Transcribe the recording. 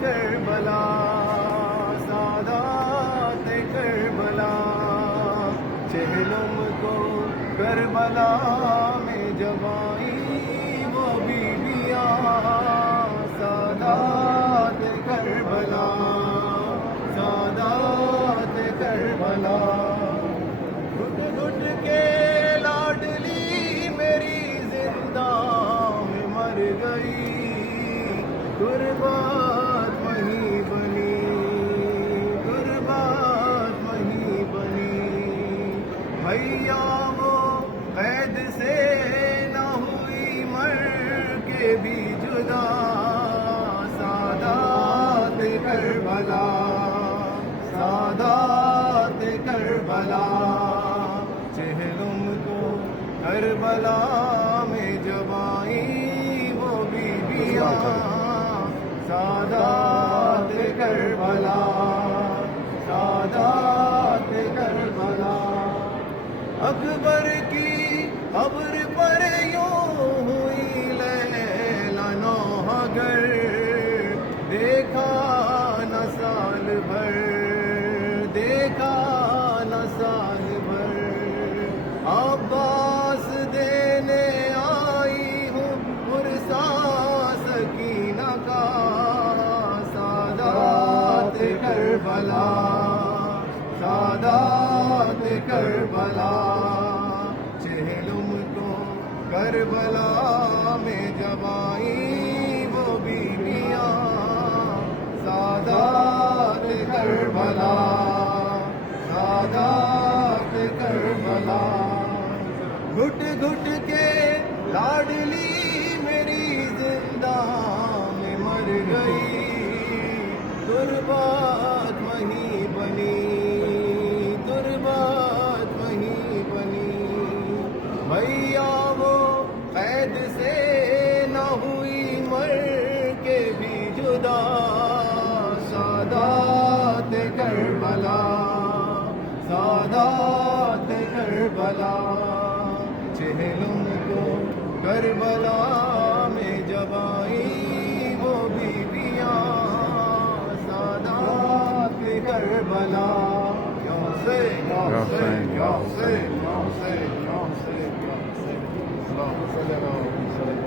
کربلا سادات کربلا چہلم کو کربلا میں جب آئی وہ بیویاں سادات کربلا سادات کربلا گھٹ گھٹ کے لاڈلی میری زندہ میں مر گئی غربت وہیں بنی غربت وہیں بنی بھیا وہ قید سے نہ ہوئی مر کے بھی جدا سادات کربلا سادات کربلا چہلم کو کربلا میں جب آئی وہ بیویاں سادات کربلا سادات کربلا اکبر کی قبر پر یوں ہوئی لیلا نوحہ گر دیکھا نہ سال بھر دیکھا نہ سال بھر عباس دینے آئی ہوں پرسا سکینہ کا سادات کربلا سادات کربلا چہلم کو کربلا میں جب آئی وہ بیویاں سادات کربلا سادات کربلا گھٹ گھٹ کے لاڈلی میری زندہ میں مر گئی غربت وہیں بنی غربت وہیں بنی بھیا وہ قید سے نہ ہوئی مر کے بھی جدا سادات کربلا سادات کربلا چہلم کو کربلا میں جب آئی وہ بیویاں سادات کربلا یا حسین یا حسین یا حسین یا حسین یا حسین یا حسین اللہم صلی اللہ علیہ وسلم